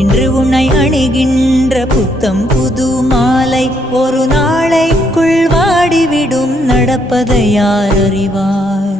இன்று உன்னை அணிகின்ற புத்தம் புது மாலை ஒரு நாளைக்குள் வாடிவிடும் நடப்பதை யார் அறிவார்?